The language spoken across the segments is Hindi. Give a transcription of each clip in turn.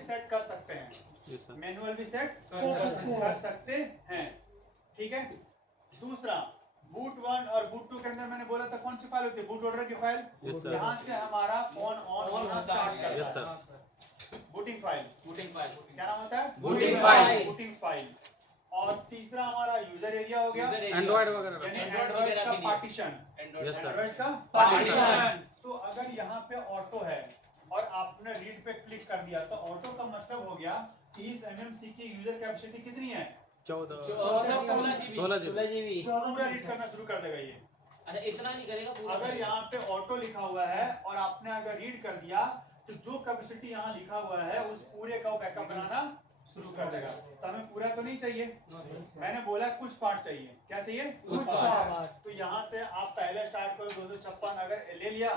भी सेट कर सकते हैं, मैनुअल भी सेट कर सकते हैं, ठीक है। दूसरा बूट 1 और बूट 2 के अंदर मैंने बोला था कौन सी फाइल होती है, बूट ऑर्डर की फाइल, जहां से हमारा फोन ऑन होना स्टार्ट करता है। बूटिंग फाइल, क्या नाम होता है, बूटिंग फाइल। और तीसरा हमारा यूजर एरिया हो गया, एंड्रॉइड वगैरह, यानी एंड्रॉइड का पार्टीशन, एंड्रॉइड का पार्टीशन। तो अगर यहाँ पे ऑटो है और आपने रीड पे क्लिक कर दिया तो ऑटो का मतलब हो गया कि इस एमएमसी की यूजर कैपेसिटी कितनी है, 16 GB पूरा रीड करना शुरू कर देगा ये। अच्छा इतना नहीं करेगा पूरा। अगर यहाँ पे ऑटो लिखा हुआ है और आपने अगर रीड कर दिया तो जो कैपेसिटी यहाँ लिखा हुआ है उस पूरे का बैकअप बनाना शुरू कर देगा। तो हमें पूरा तो नहीं चाहिए, मैंने बोला कुछ पार्ट चाहिए, क्या चाहिए, कुछ पार्ट। तो यहाँ से आप पहले स्टार्ट करो 256, अगर ले लिया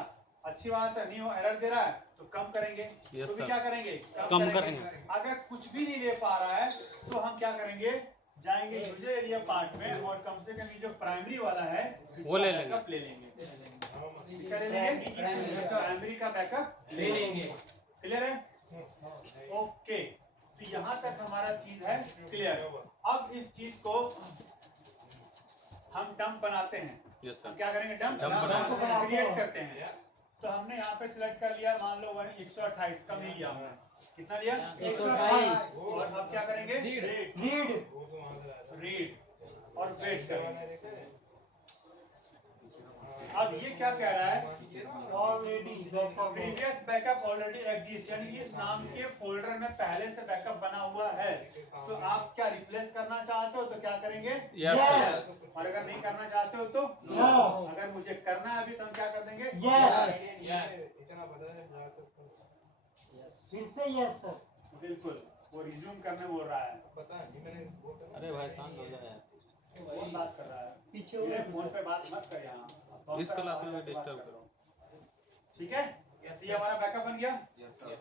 अच्छी बात है, नहीं हो एरर दे रहा है तो कम करेंगे, तो भी क्या करेंगे, कम करेंगे। अगर कुछ भी नहीं ले पा रहा है तो हम क्या करेंगे, जाएंगे यूजर एरिया पार्ट में और कम से कम जो प्राइमरी वाला है वो ले लेंगे, इसका ले लेंगे, प्राइमरी का बैकअप ले लेंगे। क्लियर है, ओके। तो यहाँ तक हमारा चीज है क्लियर। अब इस चीज को हम डंप बनाते हैं। हम क्या करेंगे, डंप क्रिएट करते हैं। तो हमने यहाँ पे सिलेक्ट कर लिया, मान लो 128 कम ही लिया हमने, कितना लिया 128। और अब क्या करेंगे, रीड और वेट करेंगे। अब ये क्या कह रहा है, already previous backup already exist, यानी इस नाम के फोल्डर में पहले से बैकअप बना हुआ है। तो आप क्या रिप्लेस करना चाहते हो तो क्या करेंगे, यस। और अगर नहीं करना चाहते हो तो नो। अगर मुझे करना है अभी तो हम क्या कर देंगे, यस। फिर से यस सर, बिल्कुल वो रिज्यूम करने बोल रहा है। अरे भाई शांत हो जाए, कौन बात कर रहा है, पीछे मेरे फोन पे बात मत कर यहाँ, इस क्लास में डिस्टर्ब करो, ठीक है। ये हमारा बैकअप बन गया।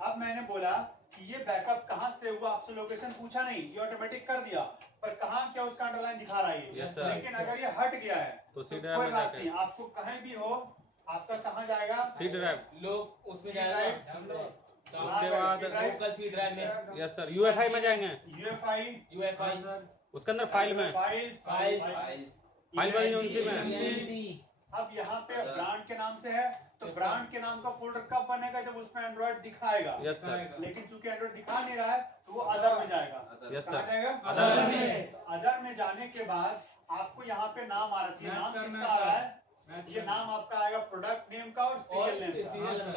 अब मैंने बोला कि ये बैकअप कहाँ से हुआ, आपसे लोकेशन पूछा नहीं, ये ऑटोमेटिक कर दिया, पर कहाँ क्या उसका अंडरलाइन दिखा रहा है। लेकिन अगर ये हट गया है तो सी कोई ड्राइव में बात नहीं, आपको कहीं भी हो आपका कहाँ जाएगा, सी ड्राइव, लोग उसमें जाएगा, उसके बाद लोकल सी ड्राइव में, यस सर, यूएफआई में जाएंगे, यूएफआई उसके अंदर फाइल में फाइल बनी उनसी में। अब यहाँ पे ब्रांड के नाम से है तो ब्रांड के नाम का फोल्डर कब बनेगा, जब उसमें एंड्रॉइड दिखाएगा, यस सर। लेकिन चूंकि एंड्रॉइड दिखा नहीं रहा है तो वो अदर में जाएगा, यस कहाँ सर, जाएगा, अदर में। अदर में जाने के बाद आपको यहाँ पे नाम आ रहा है, नाम किसका आ रहा है, ये नाम आपका आएगा प्रोडक्ट नेम का और सीरियल नेम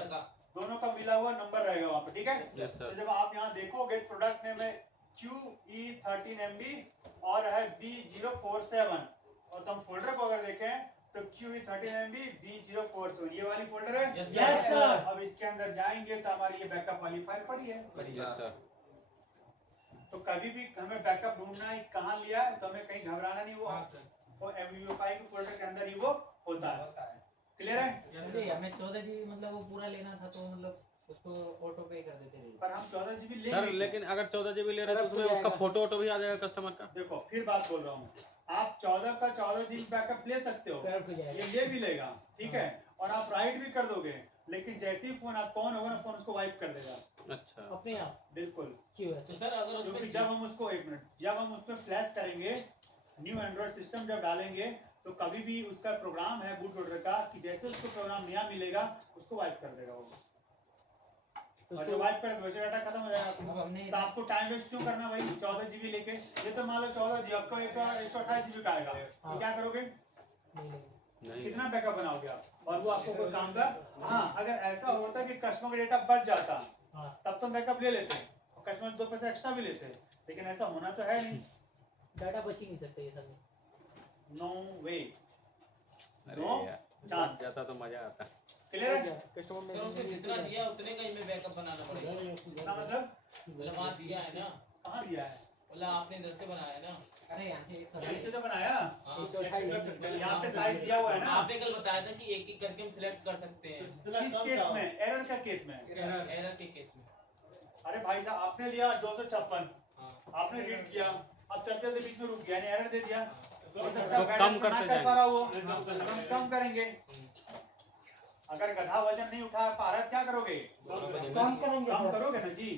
का, दोनों का मिला हुआ नंबर रहेगा वहाँ पे, ठीक है। Yes sir. तो जब आप यहाँ देखोगे प्रोडक्ट नेम है QE13MB और है B047, और तो हम फोल्डर को अगर देखें तो QE13MB B047 ये वाली फोल्डर है, यस सर। अब इसके अंदर जाएंगे तो हमारी ये बैकअप वाली फाइल पड़ी है, यस सर। तो कभी भी हमें बैकअप ढूंढना है कहाँ लिया है तो हमें कहीं घबराना नहीं, वो MVU5 के फोल्डर के अंदर ही वो होता है। क्लियर है, हमें 14 GB मतलब वो पूरा लेना था तो मतलब उसको ऑटो पे कर देते रहे, पर हम 14 GB ले सर, लेकिन अगर 14 GB ले रहे हैं तो उसमें उसका फोटो भी आ जाएगा कस्टमर का। देखो फिर बात बोल रहा हूँ, आप 14 का 14 GB बैकअप ले सकते हो, ये ले भी लेगा, ठीक है, और आप राइट भी कर दोगे, लेकिन जैसे ही फोन आपका ऑन होगा ना फोन उसको वाइप कर देगा अच्छा, अपने आप, बिल्कुल। तो सर अगर क्योंकि उसमें जब हम उसको, एक मिनट, जब हम उसमें फ्लैश करेंगे, न्यू एंड्रॉइड सिस्टम जब डालेंगे तो कभी भी उसका प्रोग्राम है बूट लोडर का कि जैसे उसको प्रोग्राम नया मिलेगा उसको वाइप कर देगा वो, और जब वाइप कर वैसे डाटा खत्म हो जाएगा। तो आपको टाइम वेस्ट क्यों करना भाई, 14 GB लेके, ये तो मान लो 14 GB आपका 128 GB का आएगा, तो क्या करोगे, कितना बैकअप बनाओगे आप, और वो आपको कोई काम का। हाँ, अगर ऐसा होता कि कस्टमर का डेटा बच जाता तब तो बैकअप ले लेते, कस्टमर 2 पैसे एक्स्ट्रा भी लेते, लेकिन ऐसा होना तो है नहीं, डाटा बच ही नहीं सकते ये सब, नो वे, नो चांस, जाता तो मजा आता। क्लियर है, सर उसमें जितना दिया उतने का इसमें बैकअप बनाना पड़ेगा, इसका मतलब वहाँ दिया है ना, कहाँ दिया है, मतलब आपने इधर से बनाया है ना, अरे यहाँ यहीं से तो बनाया, हाँ। यहाँ पे साइज दिया हुआ है ना, आपने कल बताया था कि एक एक करके हम सिलेक्ट कर सकते हैं, किस केस में, एरर का केस में, एरर के केस में। अरे भाई साहब आपने लिया 256, हाँ। आपने रीड किया, अब चलते चलते बीच में रुक गया, एरर दे दिया, तो कम करते जाएंगे, कम करेंगे, अगर गधा वजन नहीं उठा पा रहा क्या करोगे? कम करेंगे कम सर। करोगे ना जी।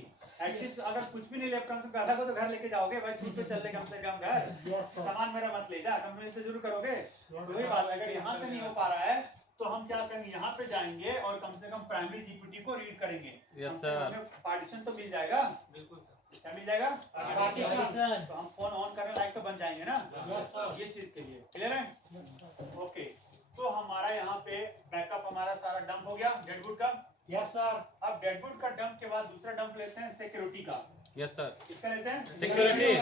एटलीस्ट अगर कुछ भी नहीं ले कम से गधा को तो घर लेके जाओगे भाई, खुद तो चल ले कम से कम घर। Yes sir. सामान मेरा मत ले जा, कंपनी से जरूर करोगे। तो वही बात, अगर यहाँ से नहीं हो पा रहा है तो हम क्या करेंगे, यहाँ पे जाएंगे और कम से कम प्राइमरी जीपीटी को रीड करेंगे। Yes sir. पार्टीशन तो मिल जाएगा, बिल्कुल सर। क्या मिल जाएगा? पार्टीशन। तो हम फोन ऑन करने लायक तो बन जाएंगे ना, ये चीज के लिए क्लियर है? ओके, तो हमारा यहाँ पे बैकअप हमारा सारा डंप हो गया डेडवुड का। Yes sir. अब डेडवुड का डंप के बाद दूसरा डंप लेते हैं सिक्योरिटी का। Yes sir. किसका लेते हैं? सिक्योरिटी।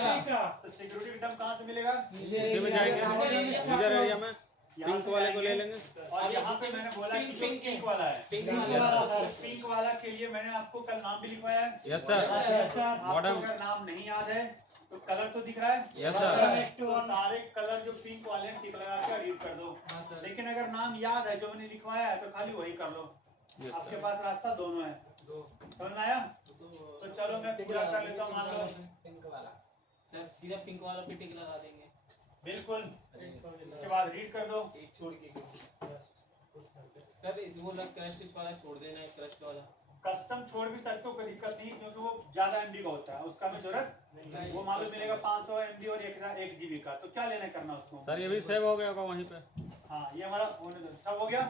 तो सिक्योरिटी का डंप कहाँ से मिलेगा? इसी में जाएंगे यूजर एरिया में, यहाँ पिंक से वाले को ले जाएंगे। लेंगे। और यहाँ पे मैंने बोला कि जो पिंक वाला है, पिंक वाला के लिए मैंने आपको कल नाम भी लिखवाया है। Yes sir. Yes sir. आपको मॉडर्न। अगर नाम नहीं याद है तो कलर तो दिख रहा है। Yes sir. तो सारे कलर जो पिंक वाले हैं टिक लगा कर रीड कर दो। लेकिन अगर नाम याद है जो मैंने लिखवाया है तो खाली वही कर लो। यस आपके सर। पास रास्ता दोनों है, समझ में आया? तो चलो मैं पूरा कर लेता हूँ, मान लो। पिंक वाला सर, सीधा पिंक वाला पे टिक लगा देंगे। बिल्कुल, इसके बाद रीड कर दो। छोड़ के सर, इस वो क्रस्ट वाला छोड़ देना है, क्रस्ट वाला। कस्टम छोड़ भी सकते हो, कोई दिक्कत नहीं, क्योंकि वो ज्यादा एमबी का होता है, उसका हमें जरूरत नहीं। वो मालूम मिलेगा 500 एमबी और 1 जीबी का, तो क्या लेना करना उसको। सर ये भी सेव हो गया होगा वहीं पे। हाँ, ये हमारा होने दो, सब हो गया।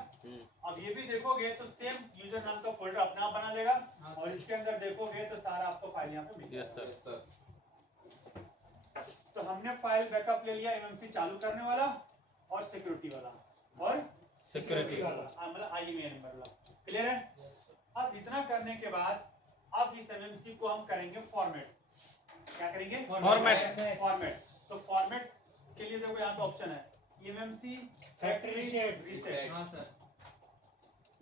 अब ये भी देखोगे तो सेम यूजर नाम का फोल्डर अपने आप बना लेगा, और इसके अंदर देखोगे तो सारा आपको फाइल यहाँ पे मिल यस जाएगा। सर। तो हमने फाइल बैकअप ले लिया, एमएमसी चालू करने वाला और सिक्योरिटी वाला और सिक्योरिटी मतलब आईएमईआई नंबर वाला, क्लियर है? अब इतना करने के बाद अब इस एमएमसी को हम करेंगे फॉर्मेट। क्या करेंगे? फॉर्मेट। तो फॉर्मेट के लिए देखो यहाँ पे ऑप्शन है एमएमसी फैक्ट्री रीसेट। हाँ सर।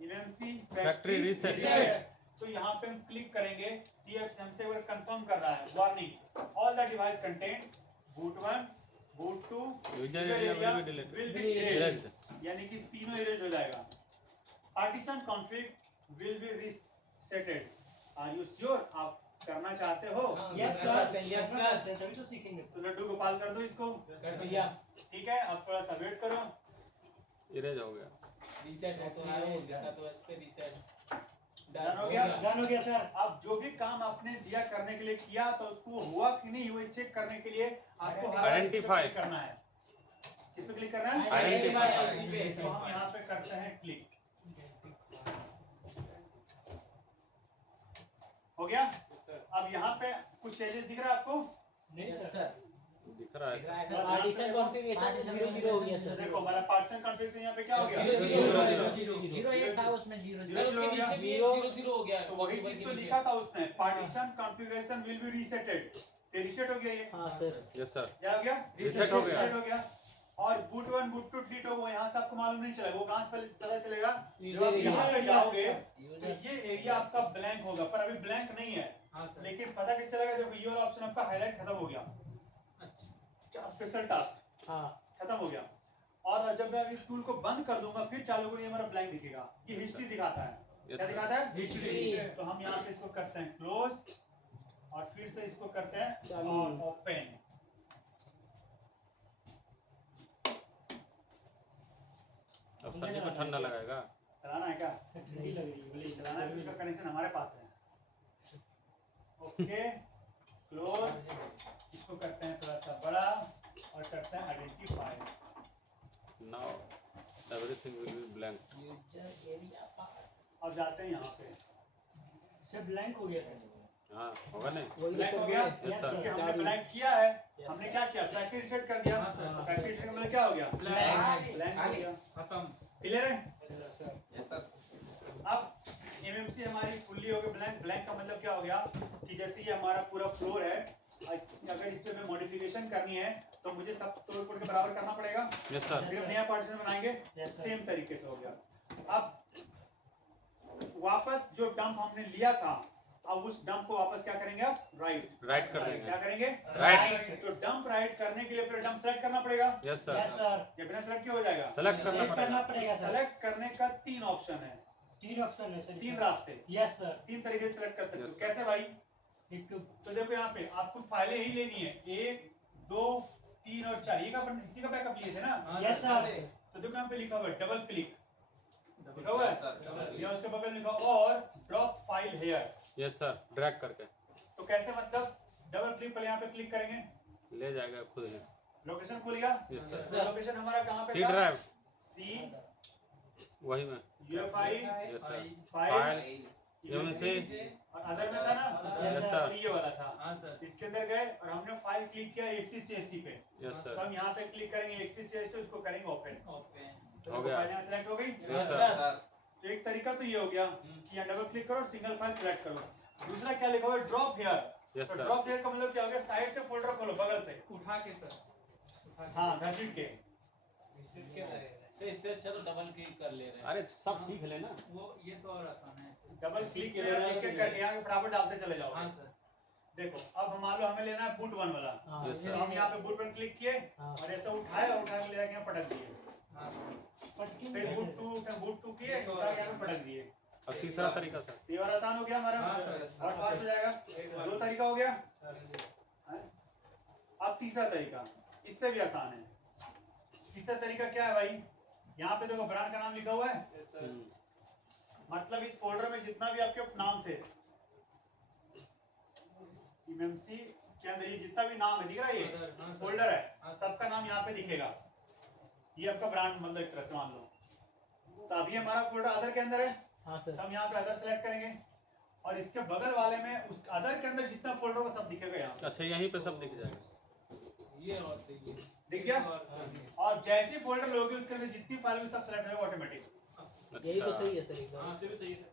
MMC factory reset. तो यहाँ पे हम क्लिक करेंगे, टीएफ हमसे एक बार कंफर्म कर रहा है, warning all the device content boot 1 boot 2 user area will be erased, यानी कि तीनों इरेज हो जाएगा। Partition config will be resetted। Are you sure? आप करना चाहते हो? Yes sir. Yes sir. तभी तो सीखेंगे। तो लड्डू गोपाल कर दो इसको, कर दिया। ठीक है? अब थोड़ा सा वेट करो। इरेज हो गया। रीसेट हो तो रहा है, लिखा तो इस पे रीसेट। डन हो गया। डन हो गया सर। अब जो भी काम आपने दिया करने के लिए किया तो उसको हुआ कि नहीं हुआ चेक करने के लिए आपको हर Identify क्लिक करना है। किस पे क्लिक करना है? Identify। इसी पे। तो हम यहाँ पे करते हैं क्लिक। हो गया? अब यहाँ पे कुछ चेंजेस दिख रहा है आपको? नहीं यस सर। सर। दिख रहा है सर। पार्टीशन कॉन्फ़िगरेशन 0 हो गया सर। देखो हमारा पार्टीशन कॉन्फ़िगरेशन यहाँ पे क्या हो गया? 0 1 था उसमें 0 सर उसके नीचे भी 0 हो गया। तो वही चीज तो लिखा था उसने, partition configuration will be reseated. तो रीसेट हो गया ये। हां सर। Yes sir. क्या हो गया? Reset हो गया। Reset हो गया। और boot 1 boot 2 डिलीट हो गया, यहाँ से आपको मालूम नहीं चलेगा, वो कहाँ से पता चलेगा? जब आप यहाँ पे जाओगे तो ये एरिया आपका ब्लैंक होगा, पर अभी ब्लैंक नहीं है। लेकिन पता क्या चलेगा जब ये वाला ऑप्शन आपका हाईलाइट खत्म हो गया, स्पेशल टास्क हां खत्म हो गया, और जब मैं इस टूल को बंद कर दूंगा फिर चालू करूंगा, ये हमारा ब्लैंक दिखेगा। ये हिस्ट्री दिखाता है। Yes, क्या sir. दिखाता है? History। तो हम यहाँ पे इसको करते हैं क्लोज और फिर से इसको करते हैं चालू। और ओपन। अब सर जी को ठंडा लगाएगा। चलाना है क्या? ठंडी लग रही है, बोले चलाना है, इसका कनेक्शन हमारे पास है। Okay, close. इसको करते हैं थोड़ा सा बड़ा और करते हैं identify. Now everything will be blank. User area part. अब जाते हैं यहाँ पे, सब ब्लैंक हो गया था। हाँ होगा नहीं? वही ब्लैंक हो गया। Yes, sir. क्योंकि हमने ब्लैंक किया है, Yes, हमने sir. क्या किया? फैक्ट्री रीसेट कर दिया। हाँ, sir. फैक्ट्री रीसेट का मतलब क्या हो गया? ब्लैंक हो गया। खत्म। क्लियर है? Yes sir. अब एमएमसी हमारी फुल्ली हो गई ब्लैंक। ब्लैंक का मतलब क्या हो गया कि जैसे ये हमारा पूरा फ्लोर है, अगर इस पे मैं मॉडिफिकेशन करनी है तो मुझे सब तोड़ फोड़ के बराबर करना पड़ेगा, यस सर। फिर हम नया पार्टीशन बनाएंगे। Yes, sir. सेम तरीके से हो गया। अब वापस जो डंप हमने लिया था, अब उस डंप को वापस क्या करेंगे? आप राइट राइट कर क्या देंगे। करेंगे? राइट। तो डंप राइट करने के लिए फिर डंप सेलेक्ट करना पड़ेगा। Yes yes sir. सर। या बिना सेलेक्ट किए हो जाएगा? सेलेक्ट करना सेलेक्ट करना पड़ेगा। पड़ेगा सर। सेलेक्ट करने का 3 ऑप्शन है, 3 ऑप्शन है सर। 3 रास्ते, यस सर। 3 तरीके से सेलेक्ट कर सकते हो। Yes, sir. कैसे भाई? एक तो देखो यहाँ पे आपको फाइलें ही लेनी है, 1 2 3 और 4। ये का अपन इसी का बैकअप लिए थे ना? Yes sir. तो देखो यहाँ पे लिखा हुआ है डबल क्लिक, लिखा हुआ है, या उसके बगल में लिखा और drop file hair. Yes sir, drag करके तो कैसे मतलब डबल क्लिक पहले यहाँ पे क्लिक करेंगे, ले जाएगा खुद ही। लोकेशन खुल गया। Yes Yes, sir, sir. Location हमारा कहाँ पे सी था? ड्राइव सी वही में। UFI yes sir, file file MMC और अदर में था ना, यस और सर, ये वाला था। हाँ सर। इसके अंदर गए और हमने फाइल क्लिक किया HTCST पे, यस तो सर, हम यहाँ पे क्लिक करेंगे HTCST, उसको करेंगे ओपन। हो गया। फाइल यहाँ सेलेक्ट हो गई। Yes sir. सर, तो एक तरीका तो ये हो गया कि यहाँ डबल क्लिक करो, सिंगल फाइल सेलेक्ट करो। दूसरा क्या लिखा हुआ है, ड्रॉप हेयर। यस तो सर, ड्रॉप हेयर का मतलब क्या हो गया, साइड से फोल्डर खोलो बगल से। उठा के सर, हाँ घसीट के। तो इससे अच्छा तो डबल क्लिक कर ले रहे हैं। अरे सब सीख लेना। वो ये तो और आसान है इससे। डबल क्लिक के करके यहाँ पे बराबर डालते चले जाओ। हाँ सर। देखो अब मान लो हमें लेना है बूट 1 वाला, Yes, तो sir. हम यहाँ पे बूट 1 क्लिक किए हाँ। और ऐसा उठाए और उठा के ले जाके यहाँ पटक दिए। हाँ सर। पटकी फिर बूट 2 किए, उठा के यहाँ पे पटक दिए। और तीसरा तरीका सर, ये वाला आसान हो गया हमारा, हाँ, सर। और फास्ट हो जाएगा। 2 तरीका हो गया। अब तीसरा तरीका इससे भी आसान है। तीसरा तरीका क्या है भाई, यहाँ पे देखो ब्रांड का नाम लिखा हुआ है, मतलब इस फोल्डर में जितना भी आपके नाम थे एमएमसी के अंदर ये जितना भी नाम है दिख रहा है, ये हाँ सर। फोल्डर है, हाँ। सबका नाम यहाँ पे दिखेगा। ये आपका ब्रांड मतलब एक तरह से मान लो। तो अभी हमारा फोल्डर अदर के अंदर है, हाँ सर। तो हम यहाँ पे अदर सेलेक्ट करेंगे और इसके बगल वाले में उस अदर के अंदर जितना फोल्डर होगा सब दिखेगा यहाँ पे। अच्छा यहीं पे सब दिख जाएगा। ये और सही है। दिख गया। और जैसी फोल्डर लोगे उसके अंदर जितनी फाइल होगी सब सेलेक्ट होगा ऑटोमेटिक। यही तो अच्छा सही है सर एकदम। हाँ से भी सही है।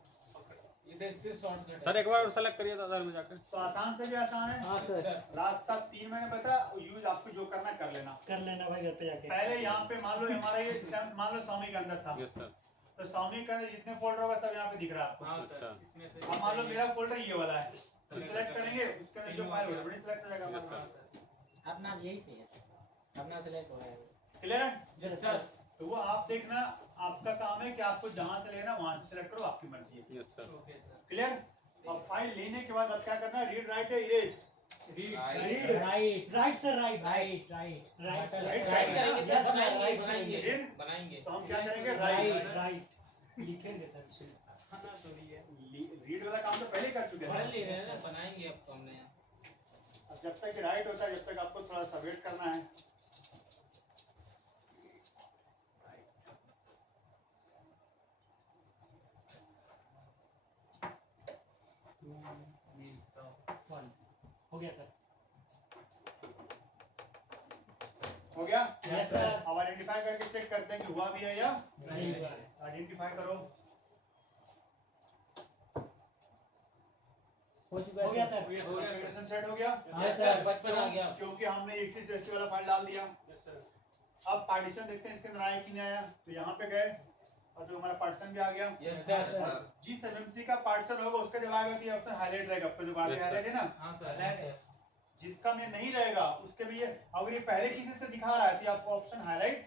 ये तो इससे शॉर्टकट सर, एक बार और सेलेक्ट करिए तो अदर में जाकर। तो आसान से भी आसान है। हाँ सर। रास्ता 3 मैंने बताया, यूज आपको जो करना कर लेना। कर लेना भाई घर पे जाके। पहले यहाँ पे मान लो हमारा ये मान लो स्वामी के अंदर था, यस सर, तो स्वामी के अंदर जितने फोल्डर होगा सब यहाँ पे दिख रहा है आपको। हाँ अच्छा। सर। इसमें से अब मान लो मेरा फोल्डर ये वाला है, तो सिलेक्ट करेंगे उसके अंदर जो फाइल होगा सिलेक्ट हो जाएगा Yes, हमारा। sir. अपना यही सही है सर, अपना सेलेक्ट हो गया। क्लियर है? Yes sir. तो वो आप देखना, आपका काम है कि आपको जहां से लेना वहां से सिलेक्ट करो, आपकी मर्जी है। Yes sir, okay sir. Clear? अब फाइल लेने के बाद अब क्या करना है, रीड राइट है erase. Read Right. Right right sir, right right right right sir. Right, right करेंगे सर, Yes, sir, बनाएंगे right बनाएंगे करेंगे। बनाएंगे। तो हम क्या करेंगे, राइट। राइट लिखेंगे सर। हाँ ना सॉरी है। रीड वाला काम तो पहले ही कर चुके पढ़ हैं। ले रहे हैं ना, बनाएंगे अब तो हमने। अब जब तक राइट होता है जब तक आपको थोड़ा सा वेट करना है। हो गया सर। हो गया? Yes, sir. अब आइडेंटिफाई करके चेक करते हैं कि हुआ भी है या नहीं हुआ है। आइडेंटिफाई करो। हो चुका हो गया है सर। कॉन्फ़िगरेशन सेट हो गया, हाँ यस सर। सर, 55 आ गया। क्योंकि हमने 80 वाला फाइल डाल दिया। Yes sir. अब पार्टीशन देखते हैं इसके अंदर आया कि नहीं आया। तो यहाँ पे गए और तो हमारा पार्टीशन भी आ गया। Yes sir. जिस एमएमसी का पार्टीशन होगा उसका जब आएगा तो ये ऑप्शन हाईलाइट रहेगा, आपका जो आगे Yes, sir. हाईलाइट है ना, हाँ सर। जिसका में नहीं रहेगा उसके भी ये, अगर ये पहले किसी से दिखा रहा है तो आपको ऑप्शन हाईलाइट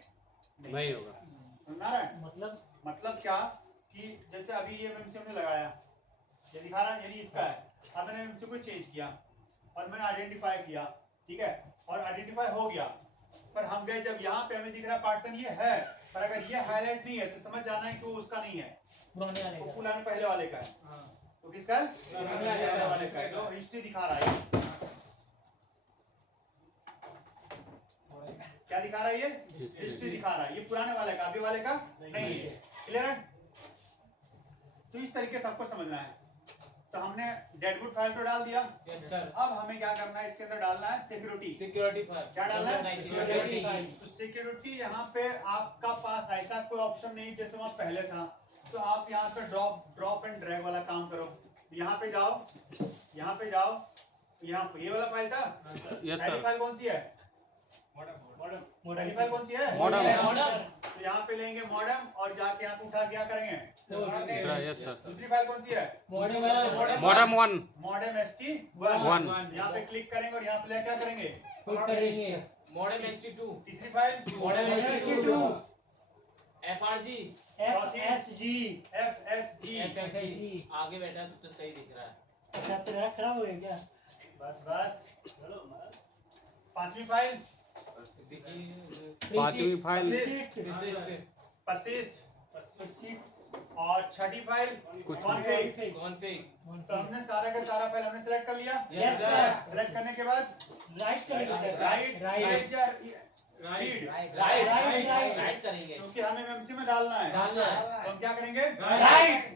नहीं होगा। समझ में आ रहा है? मतलब क्या कि जैसे अभी ये एमएमसी हमने लगाया, ये दिखा रहा है यानी इसका है। अब मैंने एमएमसी को चेंज किया और मैंने आइडेंटिफाई किया, ठीक है, और आइडेंटिफाई हो गया, पर हम गए जब यहाँ पे हमें दिख रहा है पार्टीशन ये है, पर अगर ये हाईलाइट नहीं है तो समझ जाना है कि वो उसका नहीं है, पुराने वाले वो का। पुराने पहले वाले का है। हाँ। तो किसका है? पहले वाले का है, जो हिस्ट्री दिखा रहा है। क्या दिखा रहा है ये? हिस्ट्री दिखा रहा है। ये पुराने वाले का, अभी वाले का नहीं है। क्लियर है? तो इस तरीके से आपको समझना है। तो हमने डेडबुट फाइल तो डाल दिया। Yes sir. अब हमें क्या करना है, इसके अंदर डालना है सिक्योरिटी। सिक्योरिटी फाइल क्या डालना है? सिक्योरिटी की। तो सिक्योरिटी यहाँ पे आपका पास ऐसा कोई ऑप्शन नहीं जैसे वहाँ पहले था, तो आप यहाँ पे ड्रॉप एंड ड्रैग वाला काम करो। यहाँ पे जाओ, यहाँ पे जाओ, यहाँ पे ये वाला फाइल था। यस पहली सर, फाइल कौन सी है? पहली फाइल कौन सी है? मॉडम। मॉडम। तो यहाँ पे लेंगे मॉडम और जाके यहाँ पे उठा क्या करेंगे? यस सर, दूसरी फाइल कौन सी है? मॉडर्न वाला मॉडम 1 मॉडम One. यहाँ पे क्लिक करेंगे और यहाँ पे क्या करेंगे? पुट करेंगे। मॉडम ST2 तीसरी file modem ST2 FRG FSG। FSG। FFG आगे बैठा है तो सही दिख रहा है। अच्छा तेरा खराब हो गया क्या? बस पांचवी फाइल देखिए पांचवी फाइल persist Resist persist और छठी फाइल कुछ कॉन्फ़िग। कॉन्फ़िग। तो हमने सारा का सारा फाइल हमने सेलेक्ट कर लिया। Yes sir. सेलेक्ट करने के बाद राइट करेंगे राइट राइट रीड, राइट करेंगे। क्योंकि हमें एमएमसी में डालना है। डालना है। तो हम क्या करेंगे? राइट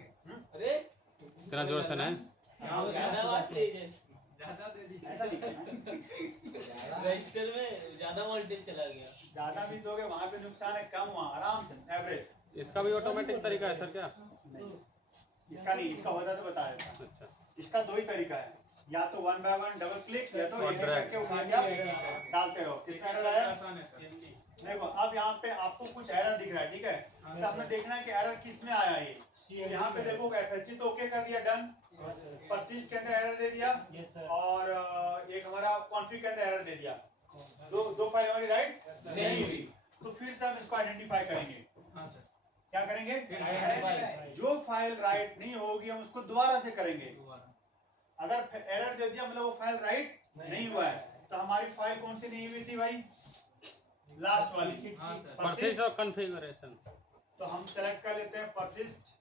अरे इतना जोर से नहीं। ज्यादा आवाज तेज है। ऐसा नहीं करना। रजिस्टर में ज्यादा वोल्टेज चला गया। ज्यादा भी दोगे वहाँ पे नुकसान है, कम वहाँ आराम से एवरेज। इसका भी ऑटोमेटिक तरीका है सर क्या? इसका नहीं, इसका होता तो बता देता। अच्छा। इसका दो ही तरीका है, या तो 1 बाय 1 डबल क्लिक, या तो और एक एक drag। करके उठा के आप डालते रहो। किसमें एरर आया? देखो अब यहाँ पे आपको कुछ एरर दिख रहा है, ठीक है? तो हमें देखना है कि एरर किस में आया है। ये यहाँ पे देखो एफएससी तो ओके कर दिया, डन। परसिस्ट के अंदर एरर दे दिया, यस सर और एक हमारा कॉन्फ़िग के अंदर एरर दे दिया। दो फाइल हमारी राइट नहीं हुई। तो फिर से हम इसको आइडेंटिफाई करेंगे। क्या करेंगे? जो फाइल राइट नहीं होगी हम उसको दोबारा से करेंगे। अगर एरर दे दिया मतलब वो फाइल राइट नहीं हुआ है, तो हमारी फाइल कौन सी नहीं हुई थी भाई? लास्ट वाली परसिस्ट और कॉन्फ़िगरेशन। तो हम सेलेक्ट कर लेते हैं परसिस्ट।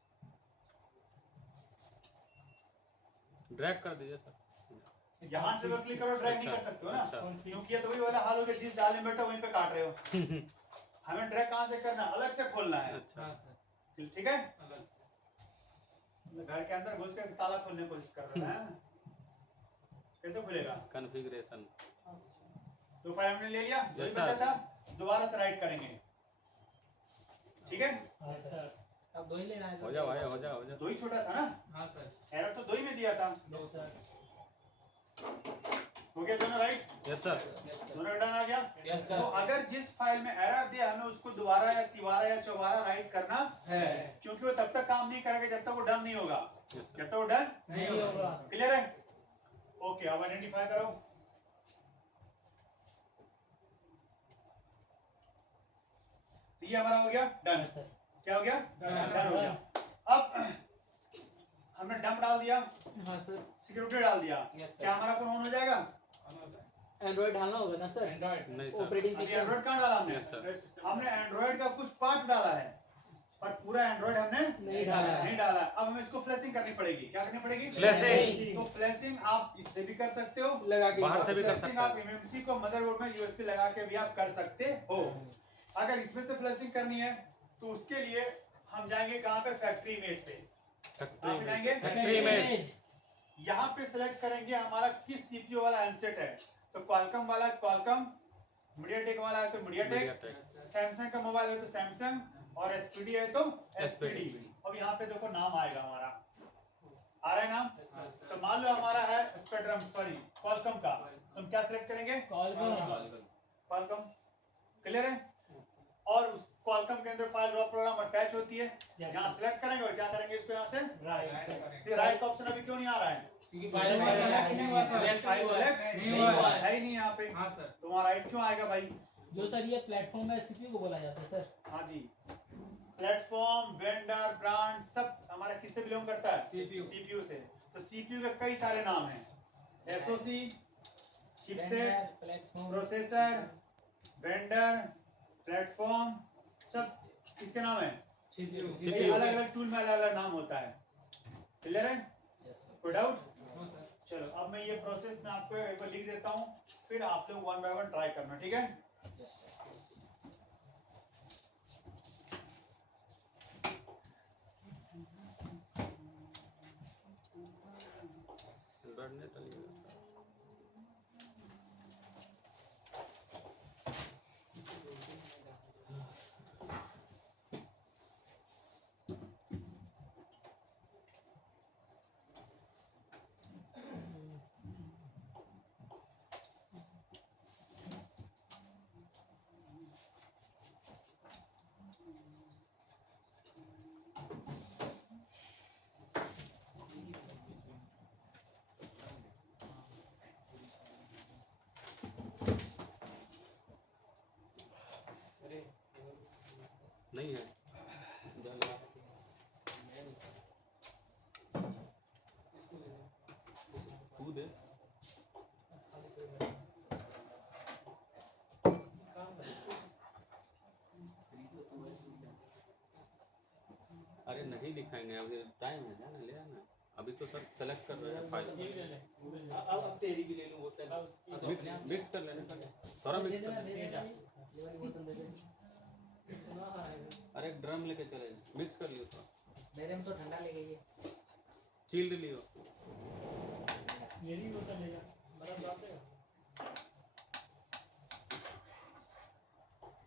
ड्रैग कर दीजिए सर। यहाँ से अगर क्लिक करो ड्रैग नहीं कर सकते हो ना, अच्छा। क्योंकि ये तो वही वाला हाल हो गया, जिस डाले बैठो वहीं पे काट रहे हो। हमें ड्रैग कहाँ से करना, अलग से खोलना है। अच्छा। ठीक है? घर के अंदर घुस के ताला खोलने की कोशिश कर रहे हैं, कैसे खुलेगा? कॉन्फ़िगरेशन। तो फाइल हमने ले लिया, जो Yes, बचा sir। था दोबारा से राइट करेंगे। ठीक है? हाँ सर अब दो ही लेना है। हो जा भाई, हो जा, हो जा। दो ही छोटा था ना, एरर तो दो ही में दिया था। यस सर हो गया दोनों राइट? Yes sir. दोनों डन आ गया। यस तो सर। अगर जिस फाइल में एरर दिया हमें उसको दोबारा या तिबारा या चौबारा राइट करना है, क्योंकि वो तब तक काम नहीं करेगा जब तक वो डन नहीं होगा। यस जब सर। तक वो डन नहीं होगा क्लियर है? ओके, अब आइडेंटिफाई करो। ये हमारा हो गया डन। यस सर क्या हो गया? डन हो गया। अब हमने डंप डाल दिया, हाँ सर। सिक्योरिटी डाल दिया, यस क्या सर। हमारा फोन ऑन हो जाएगा? एंड्रॉइड डालना होगा ना सर। एंड्रॉइड। नहीं सर। ऑपरेटिंग अभी सिस्टम। एंड्रॉइड कहाँ डाला हमने? Yes sir. हमने एंड्रॉइड का कुछ पार्ट डाला है, पर पूरा एंड्रॉइड हमने नहीं डाला है। नहीं डाला। अब हमें इसको फ्लैशिंग करनी पड़ेगी। क्या करनी पड़ेगी? फ्लैशिंग। तो फ्लैशिंग आप इससे भी कर सकते हो, लगा के बाहर से भी कर फ्लैशिंग सकते आप हैं। एमएमसी को मदरबोर्ड में यूएसबी लगा के भी आप कर सकते हो। अगर इसमें से फ्लैशिंग करनी है तो उसके लिए हम जाएंगे कहाँ पे? फैक्ट्री इमेज पे। आप जाएंगे फैक्ट्री इमेज। यहाँ पे सेलेक्ट करेंगे हमारा किस सीपीयू वाला हैंडसेट है। तो क्वालकॉम वाला है क्वालकॉम, मीडियाटेक वाला है तो मीडियाटेक, सैमसंग का मोबाइल है तो सैमसंग, और एसपीडी है तो एसपीडी। अब यहाँ पे देखो नाम आएगा हमारा, आ रहा है नाम? तो मान लो हमारा है स्पेक्ट्रम, सॉरी क्वालकॉम का, तो हम क्या सेलेक्ट करेंगे? क्वालकॉम। क्लियर है? और उस क्वालकॉम के अंदर फाइल ड्रॉप प्रोग्राम अटैच होती है। यहाँ सेलेक्ट करेंगे और क्या करेंगे इसको यहाँ से? राइट तो राइट का ऑप्शन अभी क्यों नहीं आ रहा है? क्योंकि फाइल सेलेक्ट नहीं हुआ सर। फाइल सेलेक्ट नहीं हुआ है ही नहीं यहाँ पे। हाँ सर। तो वहाँ राइट क्यों आएगा भाई? जो सर ये प्लेटफॉर्म है सीपीयू को बोला जाता है सर। हाँ जी, प्लेटफॉर्म, वेंडर, ब्रांड सब हमारा किससे बिलोंग करता है? CPU। सीपीयू से। तो सीपीयू के कई सारे नाम हैं, SOC, chipset, platform. Processor, vendor, platform, सब किसके नाम है? CPU। ये अलग अलग टूल में अलग अलग नाम होता है। क्लियर है? कोई डाउट? हाँ सर। चलो अब मैं ये प्रोसेस में आपको एक बार लिख देता हूँ, फिर आप लोग 1 बाय 1 ट्राई करना, ठीक है? नहीं है। तू दे। अरे नहीं दिखाएंगे, अभी टाइम है ना, ले आना। अभी तो सर सेलेक्ट कर रहे हैं फाइल। अब तेरी भी ले लूं बोतल। मिक्स कर लेना पहले, थोड़ा मिक्स कर लेना। ये वाली बोतल दे दे। अरे एक ड्रम लेके चले, मिक्स कर लियो थोड़ा। मेरे में तो ठंडा ले गई है। चिल्ड लियो। मेरी बोतल ले जा, बर्फ डाल दे।